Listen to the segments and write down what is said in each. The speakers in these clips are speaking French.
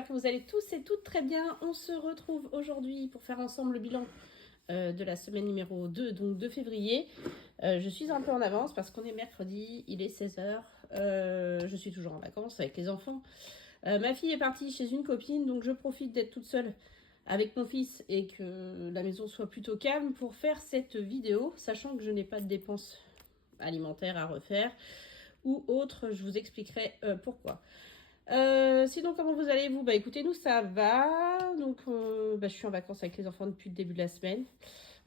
j'espère que vous allez tous et toutes très bien. On se retrouve aujourd'hui pour faire ensemble le bilan de la semaine numéro 2, donc de février. Je suis un peu en avance parce qu'on est mercredi, il est 16h. Je suis toujours en vacances avec les enfants. Ma fille est partie chez une copine, donc je profite d'être toute seule avec mon fils et que la maison soit plutôt calme pour faire cette vidéo, sachant que je n'ai pas de dépenses alimentaires à refaire ou autre, je vous expliquerai pourquoi. Sinon, comment vous allez-vous? Bah écoutez, nous ça va. Donc je suis en vacances avec les enfants depuis le début de la semaine.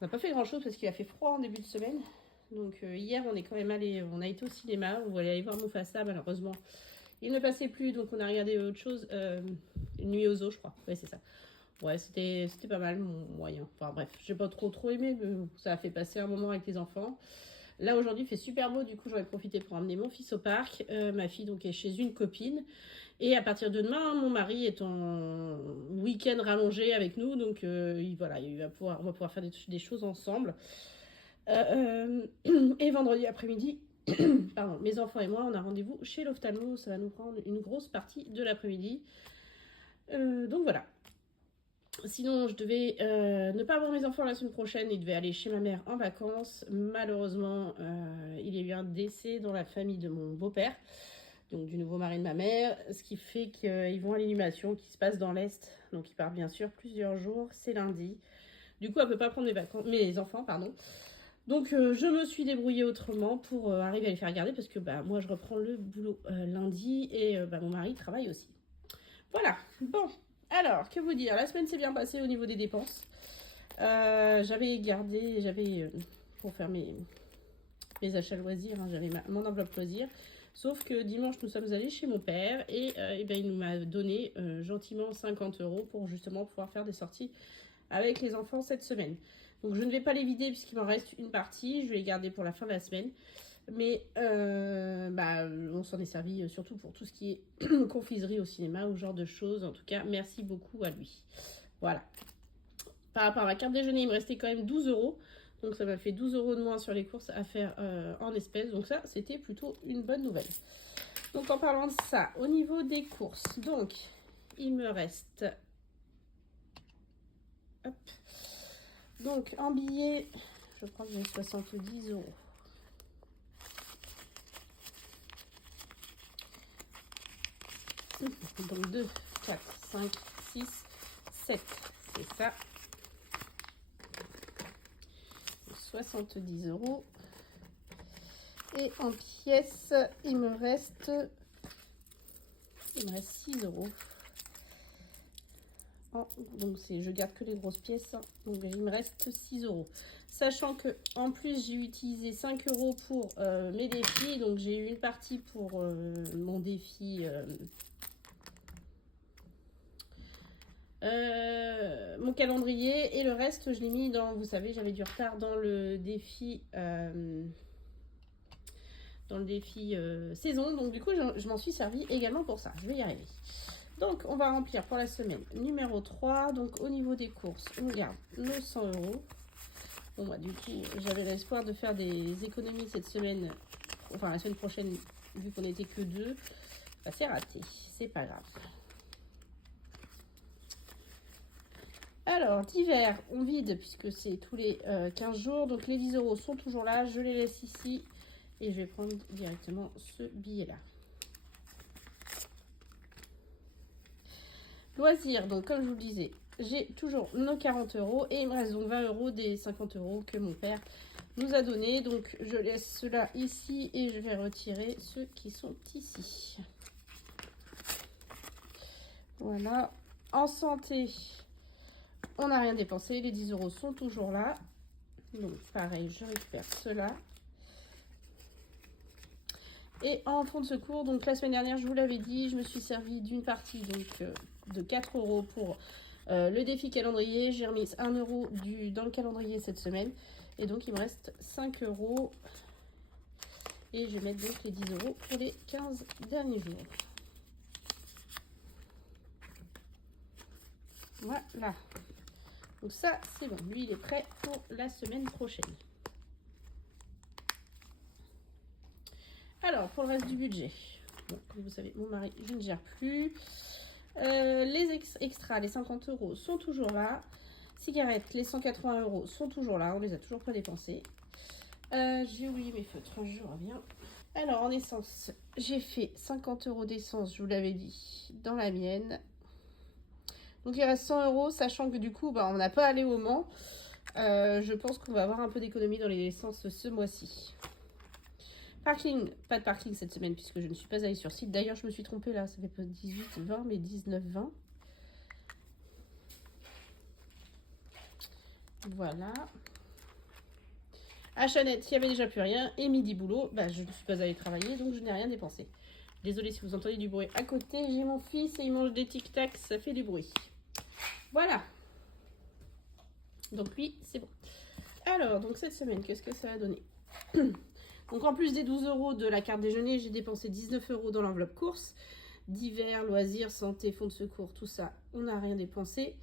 On n'a pas fait grand-chose parce qu'il a fait froid en début de semaine. Donc hier, on est quand même on a été au cinéma, on voulait aller voir Mufasa, malheureusement. Il ne passait plus, donc on a regardé autre chose. Une nuit aux eaux, je crois. Ouais, c'est ça. Ouais, c'était pas mal, moyen. Enfin bref, j'ai pas trop aimé, mais ça a fait passer un moment avec les enfants. Là aujourd'hui il fait super beau, du coup j'aurais profité pour emmener mon fils au parc. Ma fille donc est chez une copine. Et à partir de demain, mon mari est en week-end rallongé avec nous, donc voilà, on va pouvoir faire des choses ensemble. Et vendredi après-midi, pardon, mes enfants et moi, on a rendez-vous chez l'ophtalmo. Ça va nous prendre une grosse partie de l'après-midi. Donc voilà. Sinon, je devais ne pas avoir mes enfants la semaine prochaine. Ils devaient aller chez ma mère en vacances. Malheureusement, il y a eu un décès dans la famille de mon beau-père, donc du nouveau mari de ma mère, ce qui fait qu'ils vont à l'inhumation qui se passe dans l'Est. Donc ils partent bien sûr plusieurs jours, c'est lundi. Du coup, elle ne peut pas prendre mes enfants, pardon. Donc je me suis débrouillée autrement pour arriver à les faire garder parce que moi je reprends le boulot lundi et mon mari travaille aussi. Voilà, bon, alors que vous dire, la semaine s'est bien passée au niveau des dépenses. J'avais pour faire mes achats loisirs, hein, j'avais mon enveloppe loisirs. Sauf que dimanche, nous sommes allés chez mon père et il nous m'a donné gentiment 50 € pour justement pouvoir faire des sorties avec les enfants cette semaine. Donc je ne vais pas les vider puisqu'il m'en reste une partie. Je vais les garder pour la fin de la semaine. Mais on s'en est servi surtout pour tout ce qui est confiserie au cinéma ou genre de choses. En tout cas, merci beaucoup à lui. Voilà. Par rapport à ma carte déjeuner, il me restait quand même 12 €. Donc ça m'a fait 12 € de moins sur les courses à faire en espèces. Donc ça, c'était plutôt une bonne nouvelle. Donc en parlant de ça, au niveau des courses, donc il me reste... Hop. Donc en billets, je crois que j'ai 70 €. Donc 2, 4, 5, 6, 7. C'est ça. 70 €. Et en pièces, il me reste 6 €. Donc je garde que les grosses pièces. Donc il me reste 6 €. Sachant que en plus j'ai utilisé 5 € pour mes défis. Donc j'ai eu une partie pour mon défi mon calendrier et le reste je l'ai mis dans, vous savez, j'avais du retard dans le défi saison, donc du coup je m'en suis servi également pour ça. Je vais y arriver. Donc on va remplir pour la semaine numéro 3. Donc au niveau des courses, on garde nos 100 €. Bon du coup j'avais l'espoir de faire des économies cette semaine, enfin la semaine prochaine, vu qu'on n'était que 2. C'est raté, c'est pas grave. Alors, divers, on vide puisque c'est tous les 15 jours. Donc, les 10 € sont toujours là. Je les laisse ici et je vais prendre directement ce billet-là. Loisirs, donc comme je vous le disais, j'ai toujours nos 40 € et il me reste donc 20 € des 50 € que mon père nous a donné. Donc, je laisse cela ici et je vais retirer ceux qui sont ici. Voilà. En santé, on n'a rien dépensé, les 10 € sont toujours là. Donc pareil, je récupère cela. Et en fonds de secours, donc la semaine dernière, je vous l'avais dit, je me suis servi d'une partie donc de 4 € pour le défi calendrier. J'ai remis 1 € dans le calendrier cette semaine. Et donc il me reste 5 €. Et je vais mettre donc les 10 € pour les 15 derniers jours. Voilà. Donc ça, c'est bon. Lui, il est prêt pour la semaine prochaine. Alors, pour le reste du budget. Bon, comme vous savez, mon mari, je ne gère plus. Les extras, les 50 € sont toujours là. Cigarettes, les 180 € sont toujours là. On les a toujours pas dépensés. J'ai oublié mes feutres, je reviens. Alors, en essence, j'ai fait 50 € d'essence, je vous l'avais dit, dans la mienne. Donc, il reste 100 €, sachant que du coup, bah, on n'a pas allé au Mans. Je pense qu'on va avoir un peu d'économie dans les essences ce mois-ci. Parking, pas de parking cette semaine puisque je ne suis pas allée sur site. D'ailleurs, je me suis trompée là, ça fait pas 18, 20, mais 19, 20. Voilà. À Chanette, il n'y avait déjà plus rien. Et midi boulot, bah, je ne suis pas allée travailler, donc je n'ai rien dépensé. Désolée si vous entendez du bruit à côté. J'ai mon fils et il mange des tic-tac, ça fait du bruit. Voilà. Donc lui, c'est bon. Alors, donc cette semaine, qu'est-ce que ça a donné? Donc en plus des 12 € de la carte déjeuner, j'ai dépensé 19 € dans l'enveloppe course. Divers, loisirs, santé, fonds de secours, tout ça, on n'a rien dépensé.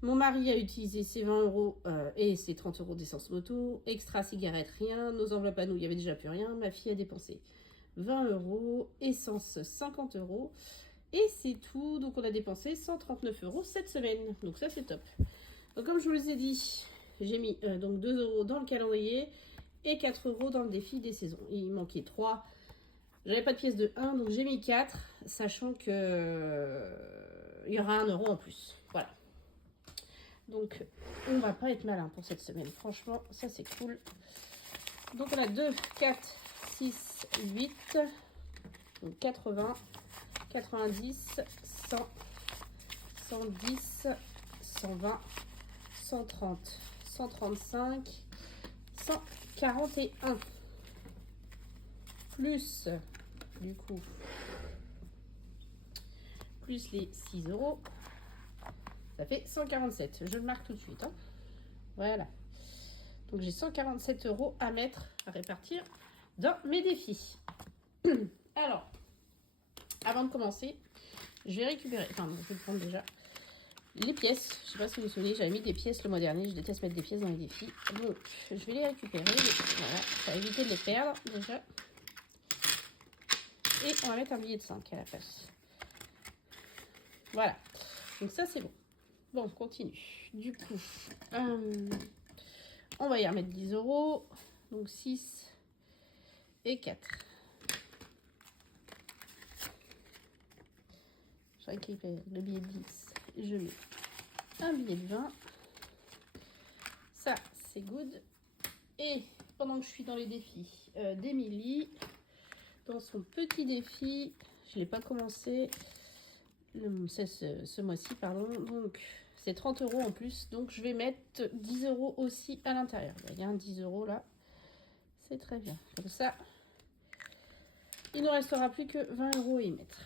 Mon mari a utilisé ses 20 € et ses 30 € d'essence moto. Extra cigarette, rien. Nos enveloppes à nous, il n'y avait déjà plus rien. Ma fille a dépensé 20 €. Essence, 50 €. Et c'est tout. Donc on a dépensé 139 € cette semaine. Donc ça, c'est top. Donc comme je vous les ai dit, j'ai mis donc 2 € dans le calendrier et 4 € dans le défi des saisons. Il manquait 3. J'avais pas de pièce de 1, donc j'ai mis 4, sachant que il y aura 1 € en plus. Voilà. Donc, on va pas être malin pour cette semaine. Franchement, ça c'est cool. Donc, on a 2, 4, 6, 8, donc 80, 90, 100, 110, 120, 130, 135, 141. Plus, du coup, plus les 6 €. Ça fait 147. Je le marque tout de suite. Hein. Voilà. Donc j'ai 147 € à mettre, à répartir dans mes défis. Alors, avant de commencer, je vais récupérer, enfin je vais prendre déjà les pièces. Je ne sais pas si vous vous souvenez, j'avais mis des pièces le mois dernier. Je déteste mettre des pièces dans les défis. Donc je vais les récupérer. Voilà, ça va éviter de les perdre déjà. Et on va mettre un billet de 5 à la place. Voilà. Donc ça c'est bon. Bon, on continue. Du coup, on va y remettre 10 €. Donc 6 et 4. Je récupère le billet de 10. Je mets un billet de 20. Ça, c'est good. Et pendant que je suis dans les défis d'Emilie, dans son petit défi, je ne l'ai pas commencé ce mois-ci, pardon. Donc, c'est 30 € en plus. Donc, je vais mettre 10 € aussi à l'intérieur. Il y a un 10 € là. C'est très bien. Comme ça, il ne restera plus que 20 € à y mettre.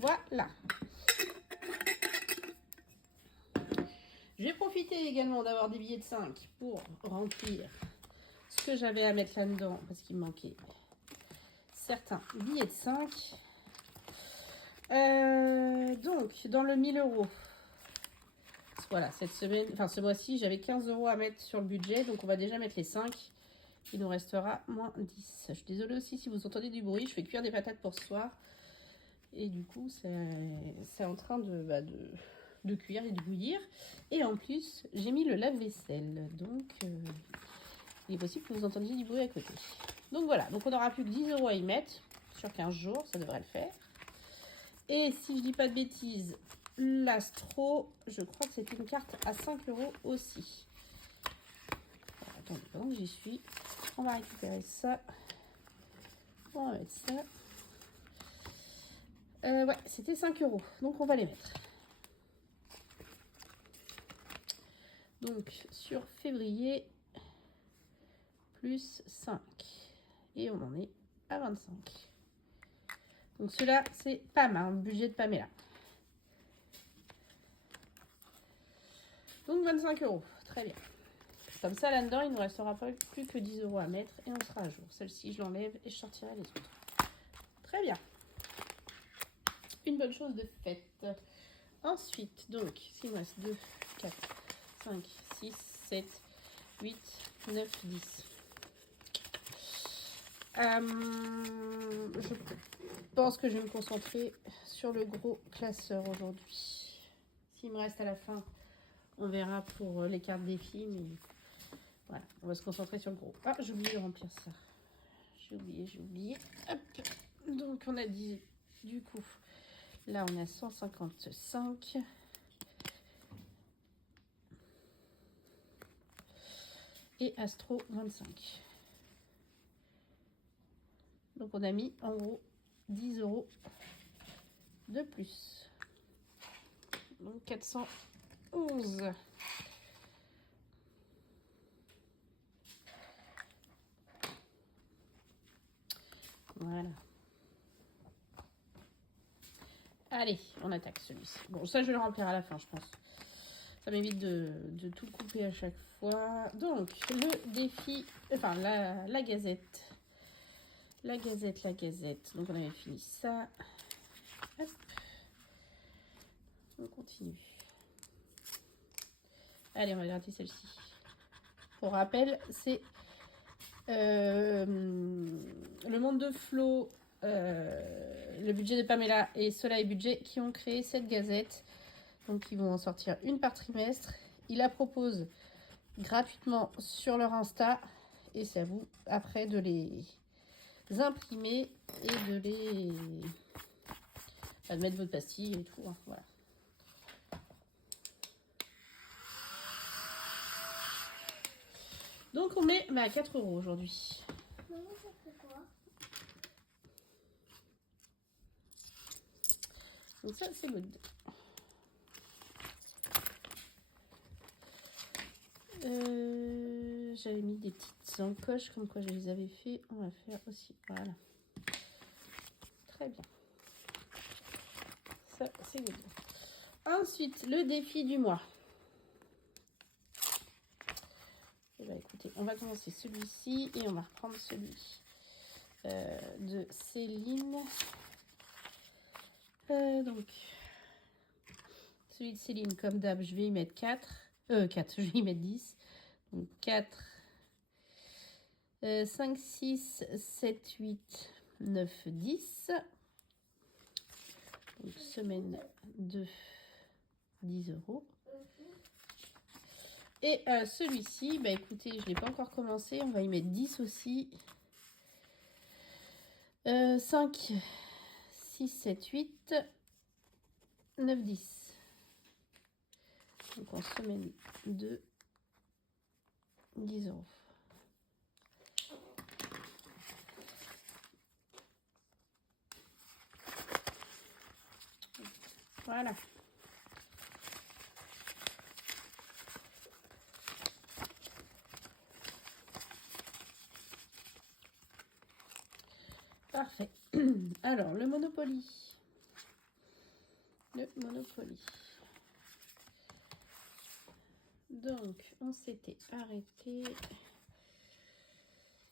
Voilà. Je vais profiter également d'avoir des billets de 5 pour remplir ce que j'avais à mettre là-dedans parce qu'il me manquait certains billets de 5. Donc, dans le 1000 €, voilà, cette semaine, enfin ce mois-ci, j'avais 15 € à mettre sur le budget. Donc, on va déjà mettre les 5. Il nous restera moins 10. Je suis désolée aussi si vous entendez du bruit. Je fais cuire des patates pour ce soir. Et du coup, c'est en train de cuire et de bouillir. Et en plus, j'ai mis le lave-vaisselle. Donc, il est possible que vous entendiez du bruit à côté. Donc voilà, donc on n'aura plus que 10 € à y mettre. Sur 15 jours, ça devrait le faire. Et si je dis pas de bêtises, l'Astro, je crois que c'était une carte à 5 € aussi. Alors, attendez, pendant que j'y suis, on va récupérer ça. On va mettre ça. Ouais, c'était 5 €. Donc, on va les mettre. Donc, sur février, plus 5. Et on en est à 25. Donc, cela, c'est Pam, hein, le budget de Pamela. Donc, 25 €. Très bien. Comme ça, là-dedans, il ne nous restera pas plus que 10 € à mettre et on sera à jour. Celle-ci, je l'enlève et je sortirai les autres. Très bien. Une bonne chose de faite. Ensuite, donc, s'il me reste 2, 4, 5, 6, 7, 8, 9, 10. Je pense que je vais me concentrer sur le gros classeur aujourd'hui. S'il me reste à la fin, on verra pour les cartes défis, mais voilà, on va se concentrer sur le gros. Ah, j'ai oublié de remplir ça. J'ai oublié. Hop. Donc on a dit, du coup, là on a 155. Et Astro 25. Donc on a mis en gros 10 € de plus. Donc 411. Voilà. Allez, on attaque celui-ci. Bon, ça je vais le remplir à la fin, je pense. Ça m'évite de tout couper à chaque fois. Donc, le défi, enfin la gazette. La gazette. Donc on avait fini ça. Hop. On continue. Allez, on va gratter celle-ci. Pour rappel, c'est le monde de Flo, le budget de Pamela et Soleil Budget qui ont créé cette gazette. Donc, ils vont en sortir une par trimestre. Ils la proposent gratuitement sur leur Insta. Et c'est à vous, après, de les imprimer et de les... de mettre votre pastille et tout. Hein, voilà. Donc, on met à 4 € aujourd'hui. Maman, ça fait quoi? Donc ça, c'est good. J'avais mis des petites encoches comme quoi je les avais fait. On va faire aussi. Voilà. Très bien. Ça, c'est good. Ensuite, le défi du mois. Eh bien, écoutez, on va commencer celui-ci et on va reprendre celui de Céline. Donc, celui de Céline, comme d'hab, je vais y mettre 4. 4, je vais y mettre 10. Donc 4, 5, 6, 7, 8, 9, 10. Donc semaine 2, 10 €. Et celui-ci, bah écoutez, je ne l'ai pas encore commencé. On va y mettre 10 aussi. 5, 6, 7, 8, 9, 10. Donc en semaine 2, 10 €. Voilà. Parfait. Alors, le Monopoly. Donc, on s'était arrêté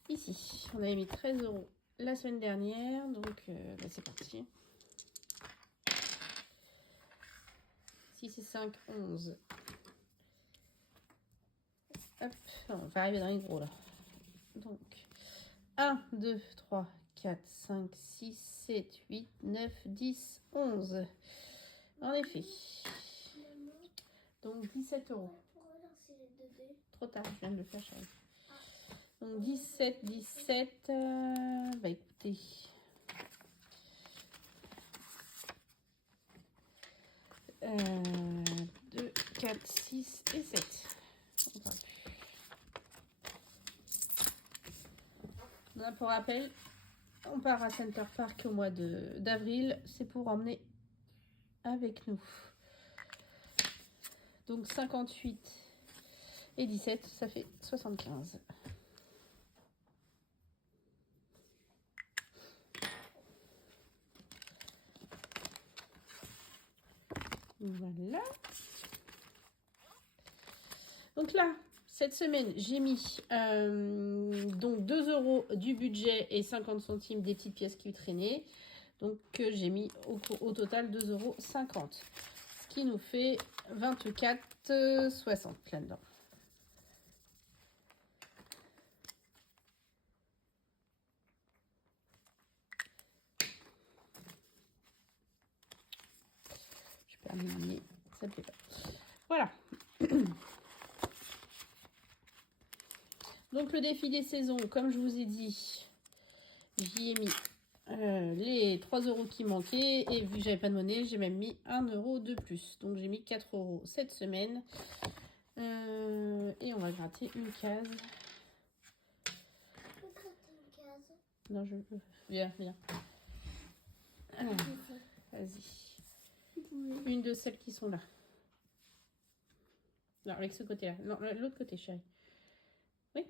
ici. On avait mis 13 € la semaine dernière. Donc, bah, c'est parti. 6 et 5, 11. Hop, on va arriver dans les gros là. Donc, 1, 2, 3, 4, 5, 6, 7, 8, 9, 10, 11. En effet. Donc, 17 €. Trop tard, je viens de le faire, chérie. Donc, 17, bah écoutez. 2, 4, 6 et 7. Pour rappel, on part à Center Park au mois d'avril. C'est pour emmener avec nous. Donc 58 et 17, ça fait 75. Voilà. Donc là, cette semaine, j'ai mis donc 2 € du budget et 50 centimes des petites pièces qui traînaient. Donc j'ai mis au total 2,50 €. Ce qui nous fait 24,60 € là-dedans. Ça me fait peur. Voilà. Donc le défi des saisons, comme je vous ai dit, j'y ai mis les 3 € qui manquaient. Et vu que j'avais pas de monnaie, j'ai même mis 1 € de plus. Donc j'ai mis 4 € cette semaine. Et on va gratter une case. Je peux gratter une case. Non, je veux. Viens, viens. Alors, vas-y. Une de celles qui sont là. Non, avec ce côté-là. Non, l'autre côté, chérie. Oui.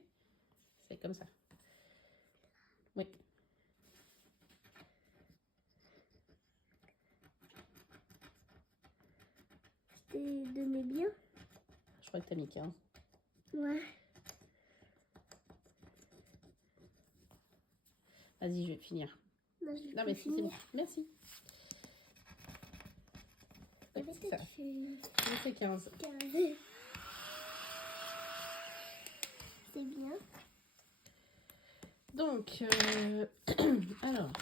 C'est comme ça. Oui. Je t'ai donné bien. Je crois que t'as mis 15. Ouais. Vas-y, je vais finir. Non, je Non, mais si, c'est bon. Merci. Ouais, c'est ça. C'est 15. C'est bien. Donc, alors.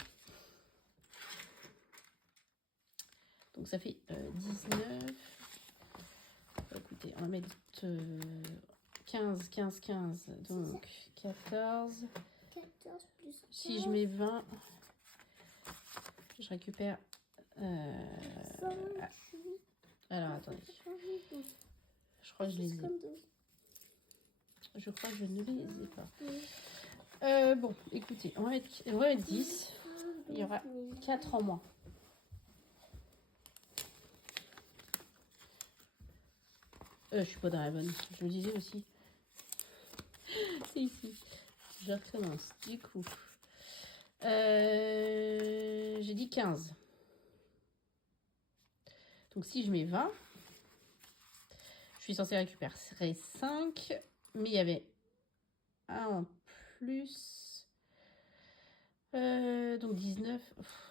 Donc, ça fait 19. Écoutez, on va mettre 15, 15, 15. Donc, 14. 14 plus 15. Si je mets 20, je récupère... 5, 8. Alors, attendez. Je crois que je les ai. Je crois que je ne les ai pas. Bon, écoutez, on va mettre 10. Il y aura 4 en moins. Je suis pas dans la bonne. Je le disais aussi. C'est ici. Je recommence. Du coup, j'ai dit 15. Donc, si je mets 20, je suis censée récupérer 5. Mais il y avait un en plus. Donc 19.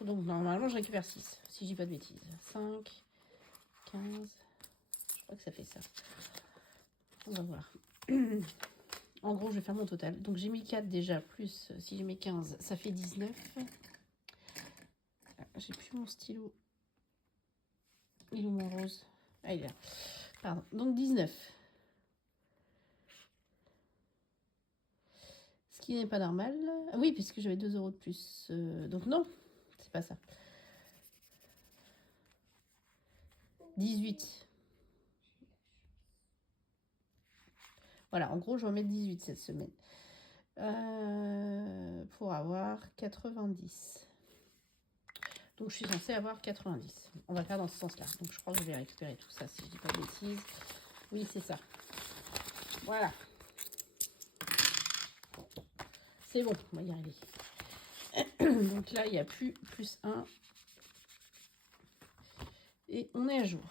Donc normalement, je récupère 6. Si je dis pas de bêtises. 5, 15. Je crois que ça fait ça. On va voir. En gros, je vais faire mon total. Donc j'ai mis 4 déjà. Plus si je mets 15, ça fait 19. J'ai plus mon stylo. Il est où mon rose? Ah, il est là. Pardon. Donc 19. Ce qui n'est pas normal. Ah oui, puisque j'avais 2 € de plus. Donc non, c'est pas ça. 18. Voilà, en gros, je vais en mettre 18 cette semaine. Pour avoir 90. Donc, je suis censée avoir 90. On va faire dans ce sens-là. Donc, je crois que je vais récupérer tout ça, si je dis pas de bêtises. Oui, c'est ça. Voilà. C'est bon, on va y arriver. Donc là, il n'y a plus 1. Et on est à jour.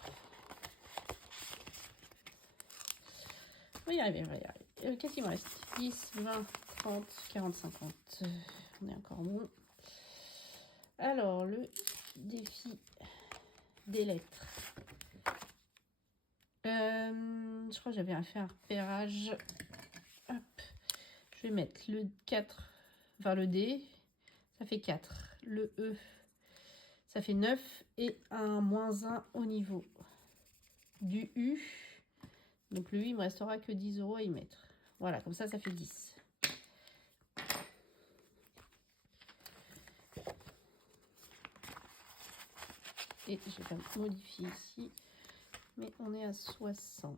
On va y arriver, on va y arriver. Qu'est-ce qu'il me reste? 10, 20, 30, 40, 50. On est encore bon. Alors, le défi des lettres. Je crois que j'avais fait un repérage. Hop. Je vais mettre le 4, enfin le D, ça fait 4. Le E, ça fait 9. Et un -1 au niveau du U. Donc le U, il me restera que 10 € à y mettre. Voilà, comme ça, ça fait 10. Et je vais pas modifier ici, mais on est à 60.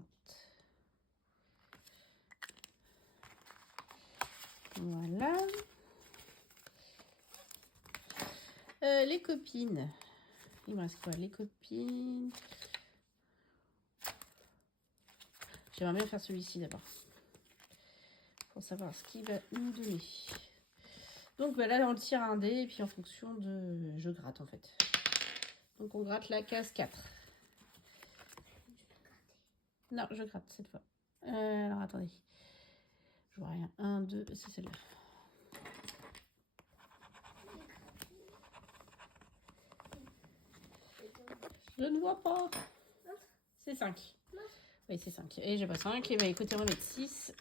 Voilà. Les copines. Il me reste quoi? Les copines. J'aimerais bien faire celui-ci d'abord. Pour savoir ce qu'il va nous donner. Donc voilà, on le tire un dé et puis en fonction de... Je gratte en fait. Donc on gratte la case 4. Non, je gratte cette fois. Alors attendez. Je vois rien. 1, 2, c'est celle-là. Je ne vois pas. C'est 5. Oui, c'est 5. Et j'ai pas 5. Et bah écoutez, on va mettre 6.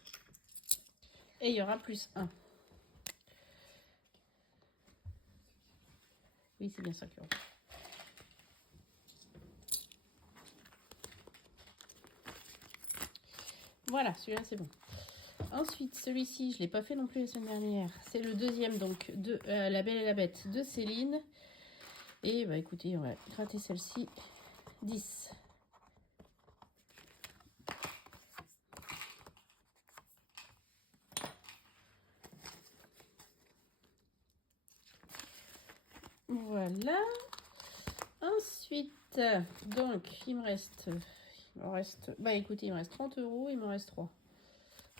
Et il y aura plus 1. Oui, c'est bien 5 €. Voilà, celui-là c'est bon. Ensuite, celui-ci, je ne l'ai pas fait non plus la semaine dernière. C'est le deuxième donc de La Belle et la Bête de Céline. Et bah écoutez, on va gratter celle-ci. 10. Voilà. Ensuite, donc, il me reste... Bah écoutez, il me reste 30 €, il me reste 3.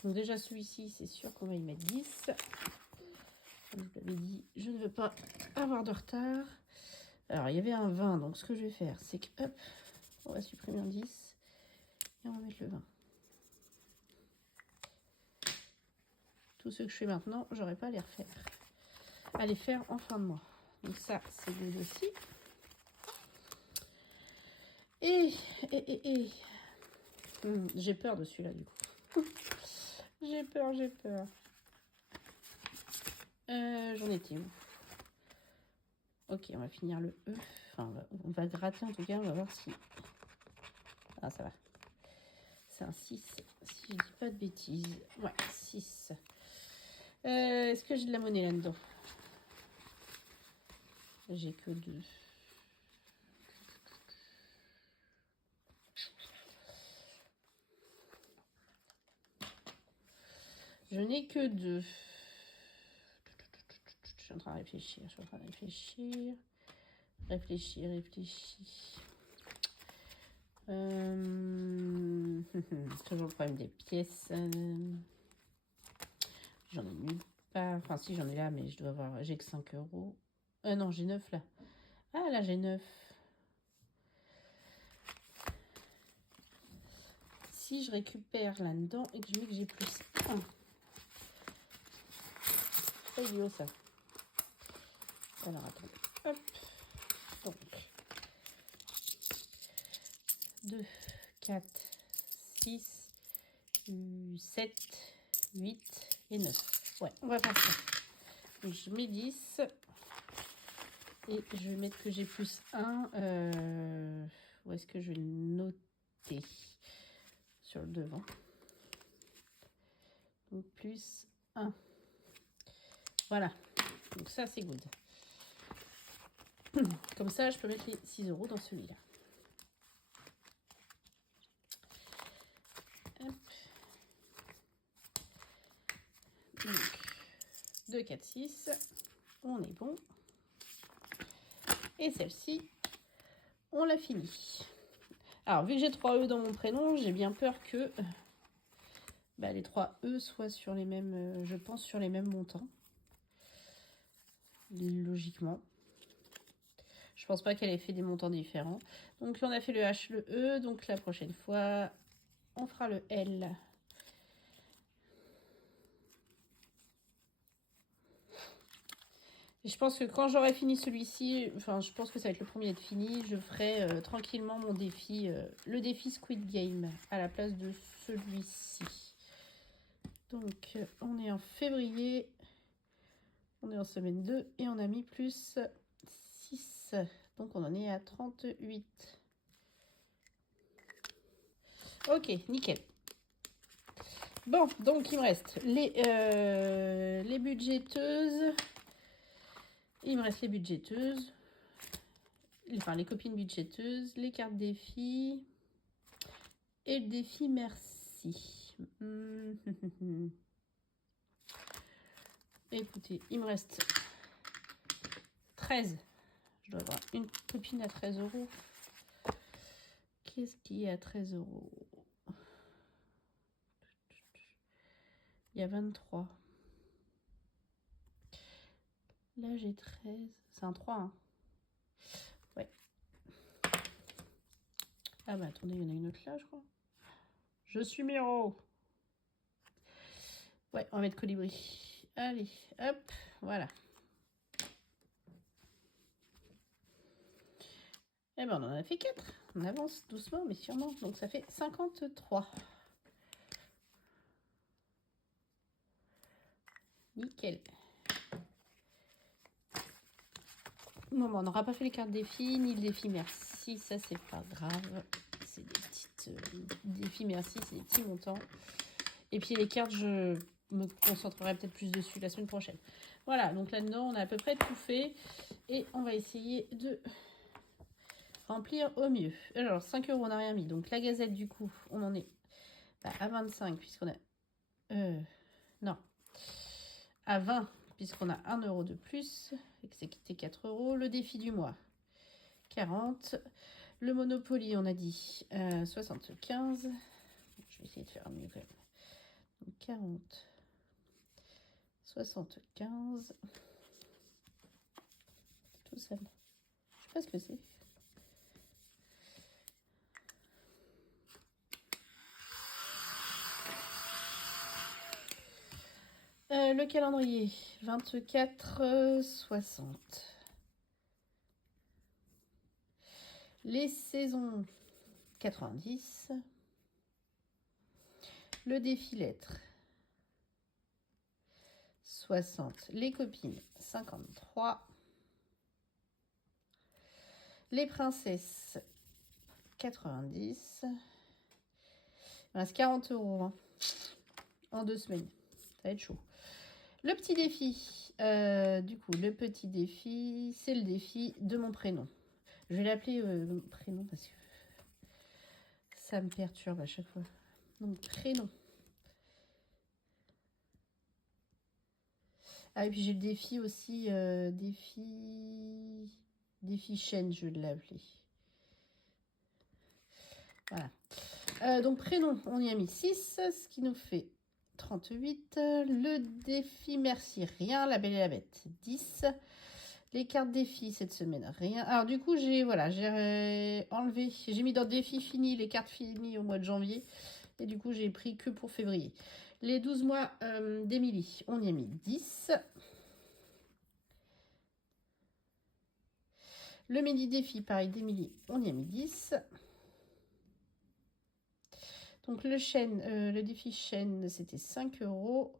Donc déjà celui-ci, c'est sûr qu'on va y mettre 10. Comme je vous l'avais dit, je ne veux pas avoir de retard. Alors, il y avait un 20, donc ce que je vais faire, c'est que, hop, on va supprimer un 10 et on va mettre le 20. Tous ceux que je fais maintenant, j'aurais pas à les refaire. À les faire en fin de mois. Donc ça, c'est good aussi. Et j'ai peur de celui-là, du coup. J'ai peur. J'en étais où? Ok, on va finir le E. Enfin, on va gratter en tout cas, on va voir si... Ah, ça va. C'est un 6, si je dis pas de bêtises. Ouais, 6. Est-ce que j'ai de la monnaie là-dedans? J'ai que 2. Je n'ai que 2. Je suis en train de réfléchir. Réfléchis. Toujours le problème des pièces. J'en ai nulle part. Enfin, si, j'en ai là, mais je dois avoir... J'ai que 5 €. Non, j'ai 9 là. Ah, là, j'ai 9. Si je récupère là-dedans et que je mets que j'ai plus 1. C'est idiot, ça. Alors, attendez. Hop. Donc, 2, 4, 6, 7, 8 et 9. Ouais, on va faire ça. Donc, je mets 10. Et je vais mettre que j'ai plus 1. Où est-ce que je vais le noter? Sur le devant. Donc, plus 1. Voilà. Donc, ça, c'est good. Comme ça, je peux mettre les 6 € dans celui-là. Hop. Donc, 2, 4, 6. On est bon. Et celle-ci, on l'a fini. Alors, vu que j'ai 3 E dans mon prénom, j'ai bien peur que les 3 E soient sur les mêmes, je pense, sur les mêmes montants. Logiquement. Je pense pas qu'elle ait fait des montants différents. Donc, on a fait le H, le E. Donc, la prochaine fois, on fera le L. Et je pense que quand j'aurai fini celui-ci, enfin, je pense que ça va être le premier à être fini, je ferai tranquillement mon défi, le défi Squid Game à la place de celui-ci. Donc, on est en février, on est en semaine 2 et on a mis plus 6. Donc, on en est à 38. Ok, nickel. Bon, donc il me reste les budgéteuses. Il me reste les budgéteuses. Enfin, les copines budgéteuses, les cartes défis et le défi merci. Écoutez, il me reste 13. Je dois avoir une copine à 13 €. Qu'est-ce qui est à 13 €? Il y a 23. Là, j'ai 13. C'est un 3, hein. Ouais. Ah bah attendez, il y en a une autre là, je crois. Je suis Miro. Ouais, on va mettre colibri. Allez, hop, voilà. Eh ben, on en a fait 4. On avance doucement, mais sûrement. Donc, ça fait 53. Nickel. Bon, on n'aura pas fait les cartes défis, ni le défi merci. Ça, c'est pas grave. c'est des petites défis merci, c'est des petits montants. Et puis les cartes, je me concentrerai peut-être plus dessus la semaine prochaine. Voilà, donc là-dedans, on a à peu près tout fait. Et on va essayer de remplir au mieux. Alors, 5 €, on n'a rien mis. Donc la gazette, du coup, on en est à 25, puisqu'on a... non. À 20, puisqu'on a 1 € de plus. Et que c'est quitté 4 €. Le défi du mois, 40. Le Monopoly, on a dit 75. Je vais essayer de faire mieux quand même. Donc 40, 75. Tout seul. Je sais pas ce que c'est. Le calendrier, 24, 60. Les saisons, 90. Le défi lettres, 60. Les copines, 53. Les princesses, 90. Il reste 40 € hein, en 2 semaines. Ça va être chaud. Le petit défi, du coup, le petit défi, c'est le défi de mon prénom. Je vais l'appeler prénom parce que ça me perturbe à chaque fois. Donc, prénom. Ah, et puis j'ai le défi aussi, défi chaîne, je vais l'appeler. Voilà. Donc, prénom, on y a mis 6, ce qui nous fait 38. Le défi merci, rien. La Belle et la Bête, 10. Les cartes défis cette semaine, rien. Alors du coup, j'ai enlevé, j'ai mis dans défi fini les cartes finies au mois de janvier. Et du coup, j'ai pris que pour février. Les 12 mois d'Émilie, on y a mis 10. Le mini défi, pareil, d'Émilie, on y a mis 10. Donc le défi chaîne, c'était 5 €.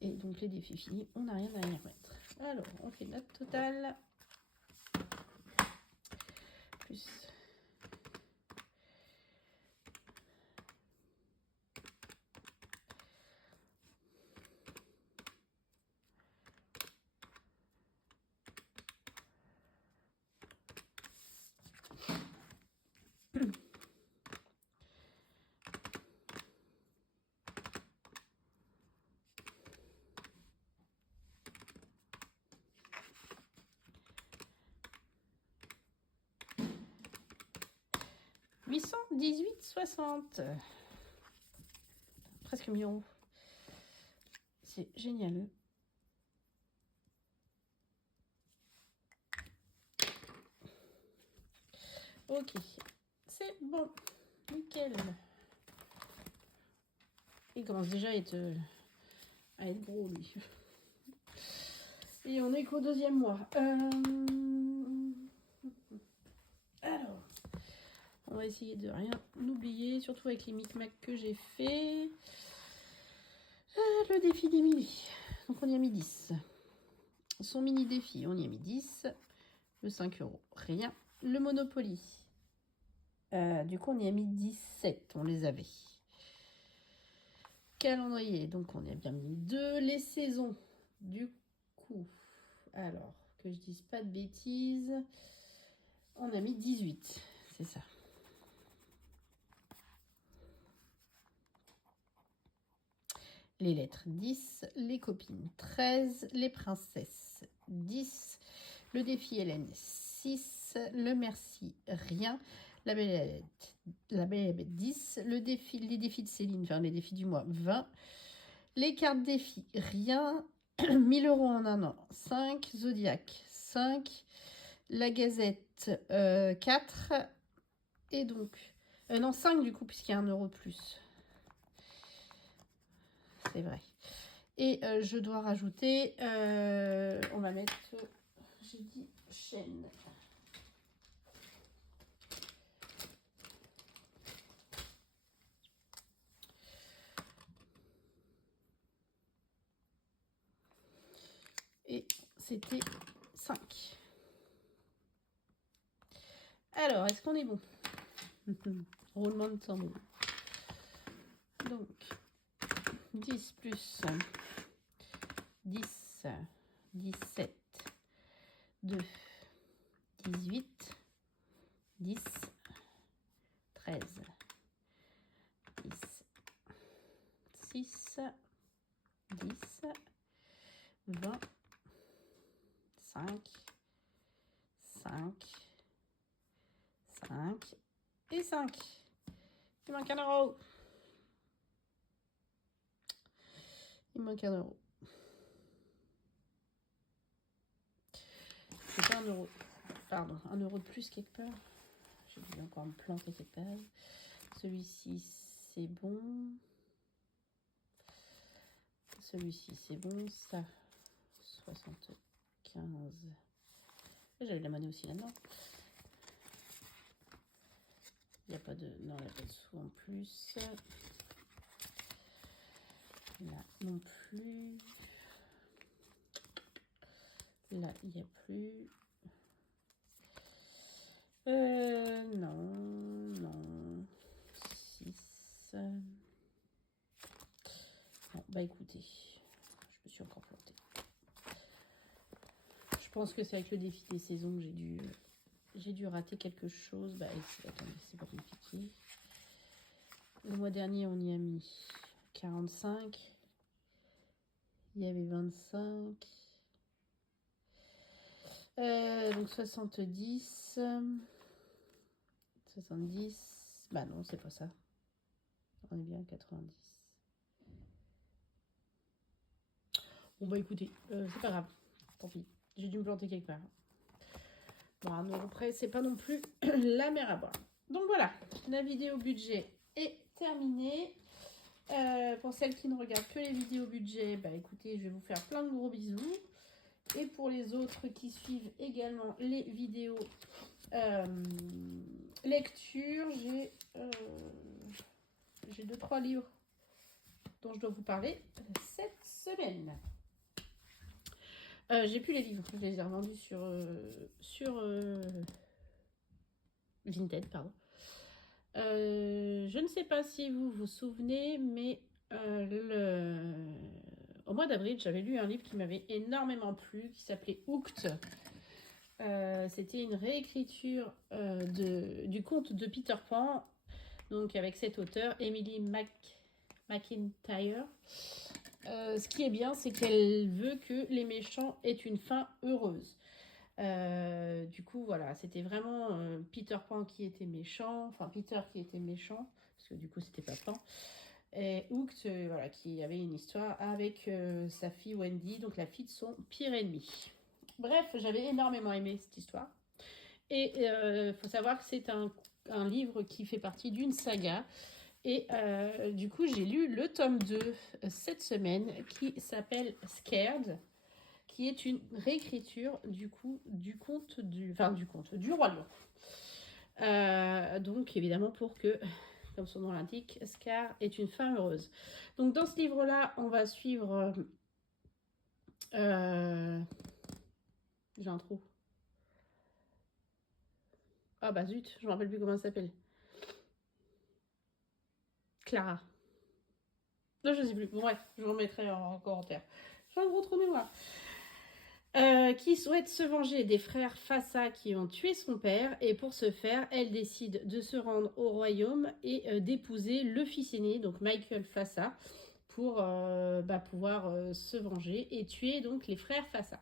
Et donc les défis finis, on n'a rien à y remettre. Alors, on fait notre total. Plus. « 818,60 €. Presque 1 000 €. C'est génial. Ok, c'est bon. Nickel. Il commence déjà à être gros, lui. Et on est qu'au 2e mois. Alors, on va essayer de rien oublier, surtout avec les micmacs que j'ai fait. Le défi d'Émilie. Donc, on y a mis 10. Son mini défi, on y a mis 10. Le 5 €, rien. Le Monopoly. Du coup, on y a mis 17. On les avait. Calendrier, donc on y a bien mis 2. Les saisons, du coup, alors que je dise pas de bêtises, on a mis 18. C'est ça. Les lettres 10, les copines 13, les princesses 10, le défi Hélène 6, le merci rien, la Belle et la Bête 10, les défis de Céline, enfin les défis du mois 20, les cartes défis rien, 1000 € en un an 5, Zodiac 5, la Gazette 4, et donc, non 5 du coup puisqu'il y a 1 € de plus. C'est vrai. Et je dois rajouter, on va mettre, j'ai dit chaîne. Et c'était 5. Alors, est-ce qu'on est bon? Roulement de tambour. Donc, 10 plus 10, 17, 2, 18, 10, 13, 10, 6, 10, 20, 5, 5, 5 et 5. Il manque 1 euro. Il manque 1 euro. C'est pas 1 euro. Pardon, 1 euro de plus quelque part. J'ai dû encore me planter quelque part. Celui-ci, c'est bon. Celui-ci, c'est bon. Ça, 75. J'avais de la monnaie aussi là-dedans. Il n'y a pas de... Non, il n'y a pas de sous en plus. Là non plus. Là, il n'y a plus. Non. 6. Bon, bah écoutez, je me suis encore plantée. Je pense que c'est avec le défi des saisons que j'ai dû rater quelque chose. Bah attendez, c'est pas compliqué. Le mois dernier, on y a mis 45. Il y avait 25. Donc 70. 70. Bah non, c'est pas ça. On est bien à 90. Bon bah écoutez, c'est pas grave. Tant pis. J'ai dû me planter quelque part. Bon, 1 euro près, c'est pas non plus la mer à boire. Donc voilà, la vidéo budget est terminée. Pour celles qui ne regardent que les vidéos budget, bah écoutez, je vais vous faire plein de gros bisous. Et pour les autres qui suivent également les vidéos lecture, j'ai 2-3 livres dont je dois vous parler cette semaine. J'ai plus les livres, je les ai revendus sur Vinted, pardon. Je ne sais pas si vous vous souvenez, mais au mois d'avril, j'avais lu un livre qui m'avait énormément plu, qui s'appelait Hooked. C'était une réécriture du conte de Peter Pan, donc avec cet auteur, Emily McIntyre. Ce qui est bien, c'est qu'elle veut que les méchants aient une fin heureuse. Du coup, voilà, c'était vraiment Peter Pan qui était méchant, enfin Peter qui était méchant, parce que du coup, c'était pas Pan. Et Hooked, voilà, qui avait une histoire avec sa fille Wendy, donc la fille de son pire ennemi. Bref, j'avais énormément aimé cette histoire. Et il faut savoir que c'est un livre qui fait partie d'une saga. Et du coup, j'ai lu le tome 2 cette semaine qui s'appelle Scared, qui est une réécriture du conte du Roi Lion. Donc évidemment pour que, comme son nom l'indique, Scar est une fin heureuse. Donc dans ce livre-là, on va suivre... j'ai un trou. Ah bah zut, je me rappelle plus comment elle s'appelle. Clara. Non, je sais plus. Bon, bref, je vous remettrai en commentaire. J'ai un gros trou de mémoire. Qui souhaite se venger des frères Fassa qui ont tué son père. Et pour ce faire, elle décide de se rendre au royaume et d'épouser le fils aîné, donc Michael Fassa, pour pouvoir se venger et tuer donc les frères Fassa.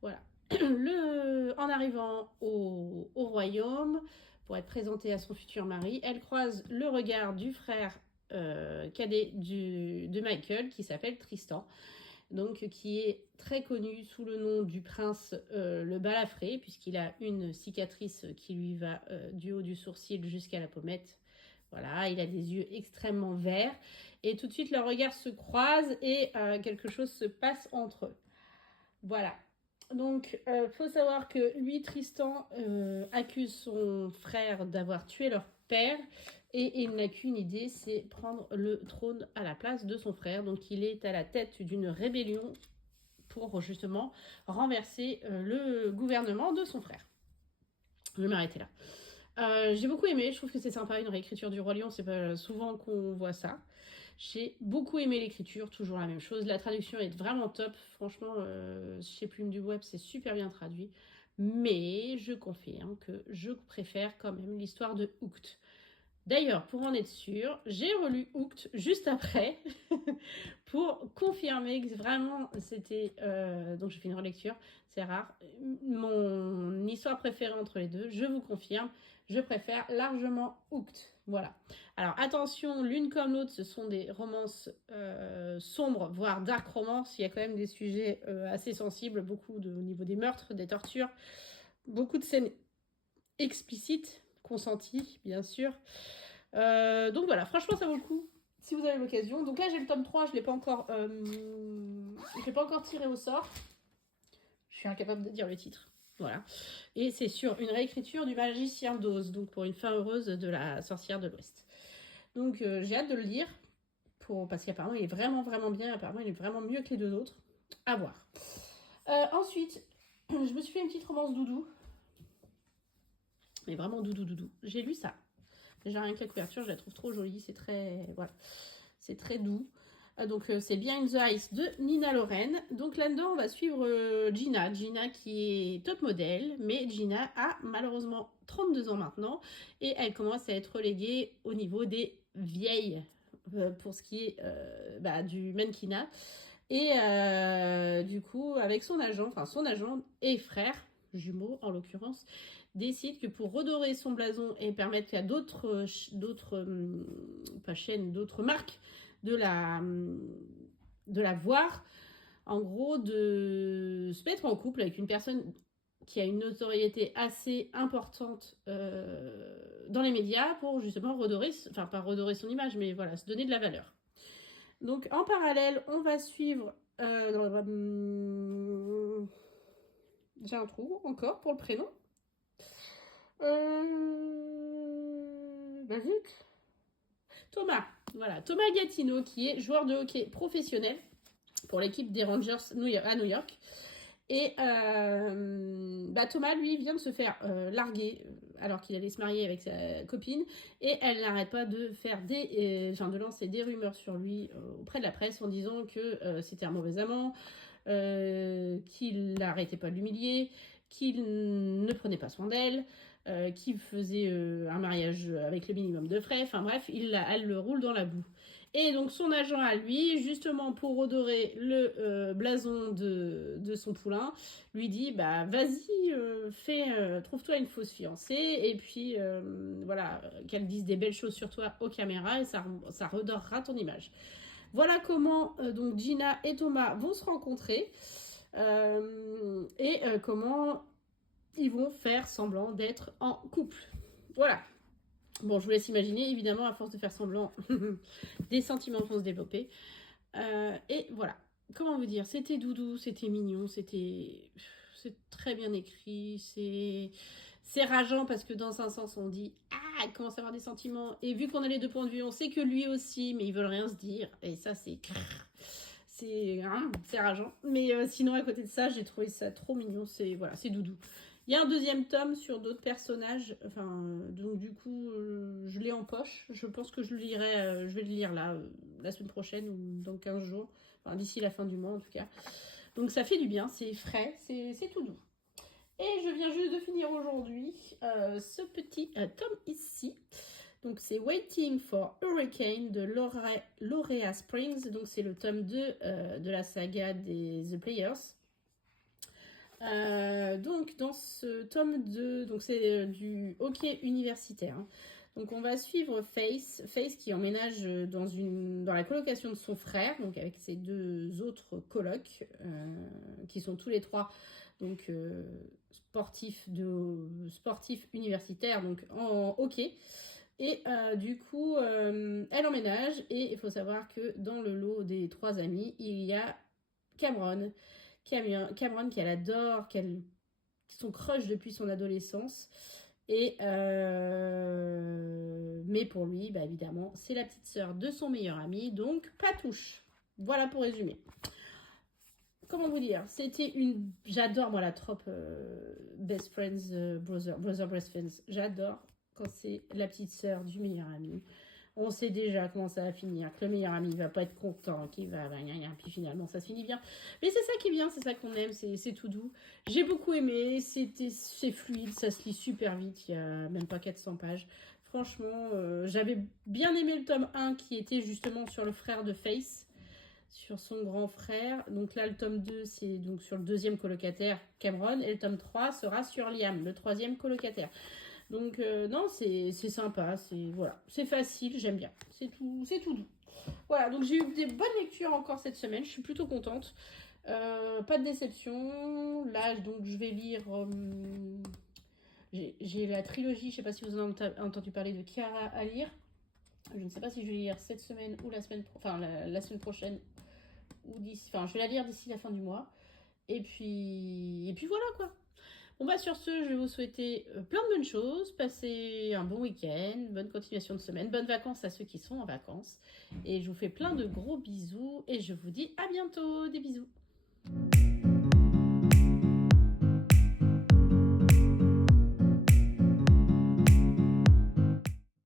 Voilà. En arrivant au royaume, pour être présentée à son futur mari, elle croise le regard du frère cadet de Michael, qui s'appelle Tristan, donc qui est très connu sous le nom du prince le balafré, puisqu'il a une cicatrice qui lui va du haut du sourcil jusqu'à la pommette. Voilà, il a des yeux extrêmement verts, et tout de suite leurs regards se croisent et quelque chose se passe entre eux. Voilà. Donc, faut savoir que lui, Tristan, accuse son frère d'avoir tué leur père et il n'a qu'une idée, c'est prendre le trône à la place de son frère. Donc, il est à la tête d'une rébellion pour justement renverser le gouvernement de son frère. Je vais m'arrêter là. J'ai beaucoup aimé, je trouve que c'est sympa une réécriture du Roi Lion, c'est pas souvent qu'on voit ça. J'ai beaucoup aimé l'écriture, toujours la même chose. La traduction est vraiment top, franchement, chez Plume du Web, c'est super bien traduit. Mais je confirme que je préfère quand même l'histoire de Hooked. D'ailleurs, pour en être sûr, j'ai relu Hooked juste après pour confirmer que vraiment c'était. Donc, j'ai fait une relecture, c'est rare. Mon histoire préférée entre les deux, je vous confirme, je préfère largement Hooked. Voilà. Alors, attention, l'une comme l'autre, ce sont des romances sombres, voire dark romance. Il y a quand même des sujets assez sensibles, beaucoup au niveau des meurtres, des tortures, beaucoup de scènes explicites, consenties, bien sûr. Donc voilà, franchement, ça vaut le coup si vous avez l'occasion. Donc là, j'ai le tome 3, je ne l'ai pas encore tiré au sort. Je suis incapable de dire le titre. Voilà. Et c'est sur une réécriture du Magicien d'Oz, donc pour une fin heureuse de la sorcière de l'Ouest. Donc j'ai hâte de le lire, parce qu'apparemment, il est vraiment, vraiment bien. Apparemment, il est vraiment mieux que les deux autres. À voir. Ensuite, je me suis fait une petite romance doudou. Mais vraiment doudou. J'ai lu ça. Déjà, rien que la couverture, je la trouve trop jolie. C'est très, voilà, c'est très doux. Donc, c'est Behind the Ice de Nina Loren. Donc, là-dedans, on va suivre Gina. Gina qui est top modèle, mais Gina a malheureusement 32 ans maintenant. Et elle commence à être reléguée au niveau des vieilles pour ce qui est du mannequinat. Et du coup, avec son agent et frère, jumeaux en l'occurrence, décide que pour redorer son blason et permettre qu'à d'autres marques de la voir, en gros, de se mettre en couple avec une personne qui a une notoriété assez importante dans les médias pour justement pas redorer son image, mais voilà, se donner de la valeur. Donc en parallèle, on va suivre... j'ai un trou encore pour le prénom. Vite. Thomas. Voilà, Thomas Gattino, qui est joueur de hockey professionnel pour l'équipe des Rangers à New York. Et Thomas, lui, vient de se faire larguer alors qu'il allait se marier avec sa copine. Et elle n'arrête pas de faire de lancer des rumeurs sur lui auprès de la presse en disant que c'était un mauvais amant, qu'il n'arrêtait pas de l'humilier, qu'il ne prenait pas soin d'elle, qu'il faisait un mariage avec le minimum de frais. Enfin bref, elle le roule dans la boue. Et donc son agent à lui, justement pour redorer le blason de son poulain, lui dit vas-y, trouve-toi une fausse fiancée et puis voilà, qu'elle dise des belles choses sur toi aux caméras et ça redorera ton image. Voilà comment donc Gina et Thomas vont se rencontrer et comment ils vont faire semblant d'être en couple. Voilà. Bon, je vous laisse imaginer, évidemment, à force de faire semblant, des sentiments vont se développer. Et voilà. Comment vous dire, c'était doudou, c'était mignon, c'est très bien écrit, c'est rageant parce que dans un sens, on dit « Ah, il commence à avoir des sentiments. » Et vu qu'on a les deux points de vue, on sait que lui aussi, mais ils veulent rien se dire. Et ça, c'est rageant. Mais sinon, à côté de ça, j'ai trouvé ça trop mignon. C'est doudou. Il y a un deuxième tome sur d'autres personnages. Donc du coup, je l'ai en poche. Je pense que je vais le lire là, la semaine prochaine ou dans 15 jours. Enfin, d'ici la fin du mois en tout cas. Donc ça fait du bien, c'est frais, c'est tout doux. Et je viens juste de finir aujourd'hui ce petit tome ici. Donc c'est Waiting for Hurricane de Laurea Springs. Donc c'est le tome 2 de la saga des The Players. Donc dans ce tome 2, donc c'est du hockey universitaire. Hein. Donc on va suivre Faith qui emménage dans la colocation de son frère, donc avec ses deux autres colocs, qui sont tous les trois donc sportifs universitaires, donc en hockey. Et du coup, elle emménage et il faut savoir que dans le lot des trois amis, il y a Cameron qu'elle adore, son crush depuis son adolescence. Et mais pour lui, évidemment, c'est la petite sœur de son meilleur ami, donc Patouche. Voilà pour résumer. Comment vous dire, j'adore moi la trope Best Friends, Brother Best Friends. J'adore. quand c'est la petite sœur du meilleur ami. On sait déjà comment ça va finir, que le meilleur ami va pas être content, qu'il va... Puis finalement, ça se finit bien. Mais c'est ça qui est bien, c'est ça qu'on aime, c'est tout doux. J'ai beaucoup aimé, c'est fluide, ça se lit super vite, il y a même pas 400 pages. Franchement, j'avais bien aimé le tome 1 qui était justement sur le frère de Face, sur son grand frère. Donc là, le tome 2, c'est donc sur le deuxième colocataire, Cameron, et le tome 3 sera sur Liam, le troisième colocataire. Donc non, c'est sympa, voilà, c'est facile, j'aime bien, c'est tout doux. Voilà, donc j'ai eu des bonnes lectures encore cette semaine, je suis plutôt contente. Pas de déception. Là, donc je vais lire. J'ai la trilogie, je sais pas si vous en avez entendu parler, de Chiara à lire. Je ne sais pas si je vais lire cette semaine ou la semaine prochaine ou d'ici. Enfin, je vais la lire d'ici la fin du mois. Et puis voilà quoi. Bon bah sur ce, je vais vous souhaiter plein de bonnes choses, passez un bon week-end, bonne continuation de semaine, bonnes vacances à ceux qui sont en vacances. Et je vous fais plein de gros bisous et je vous dis à bientôt, des bisous.